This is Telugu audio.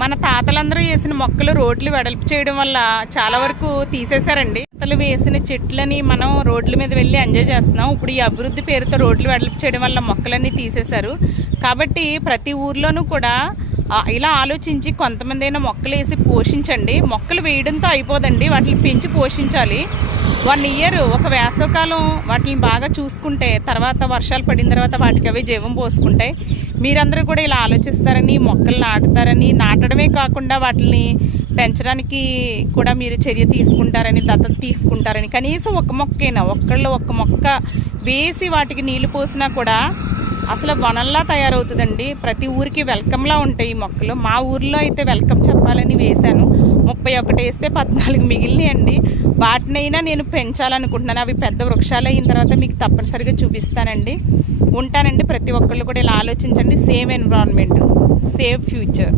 మన తాతలందరూ వేసిన మొక్కలు రోడ్లు వెడల్పు చేయడం వల్ల చాలా వరకు తీసేశారండి. తాతలు వేసిన చెట్లని మనం రోడ్ల మీద వెళ్ళి ఎంజాయ్ చేస్తున్నాం. ఇప్పుడు ఈ అభివృద్ధి పేరుతో రోడ్లు వెడల్పు చేయడం వల్ల మొక్కలన్నీ తీసేశారు. కాబట్టి ప్రతి ఊర్లోనూ కూడా ఇలా ఆలోచించి కొంతమంది అయినా మొక్కలు వేసి పోషించండి. మొక్కలు వేయడంతో అయిపోదండి, వాటిని పెంచి పోషించాలి. 1 ఇయర్ ఒక వేసవకాలం వాటిని బాగా చూసుకుంటే తర్వాత వర్షాలు పడిన తర్వాత వాటికి అవి జీవం పోసుకుంటాయి. మీరందరూ కూడా ఇలా ఆలోచిస్తారని, మొక్కలు నాటుతారని, నాటడమే కాకుండా వాటిని పెంచడానికి కూడా మీరు చర్య తీసుకుంటారని, దత్తత తీసుకుంటారని, కనీసం ఒక మొక్కైనా ఒక్క మొక్క వేసి వాటికి నీళ్లు పోసినా కూడా అసలు వనంలా తయారవుతుందండి. ప్రతి ఊరికి వెల్కమ్లా ఉంటాయి ఈ మొక్కలు. మా ఊర్లో అయితే వెల్కమ్ చెప్పాలని వేశాను. 31 వేస్తే 14 మిగిలినాయండి. వాటినైనా నేను పెంచాలనుకుంటున్నాను. అవి పెద్ద వృక్షాలు అయిన తర్వాత మీకు తప్పనిసరిగా చూపిస్తానండి. ఉంటానండి. ప్రతి ఒక్కళ్ళు కూడా ఇలా ఆలోచించండి. Save environment, save future.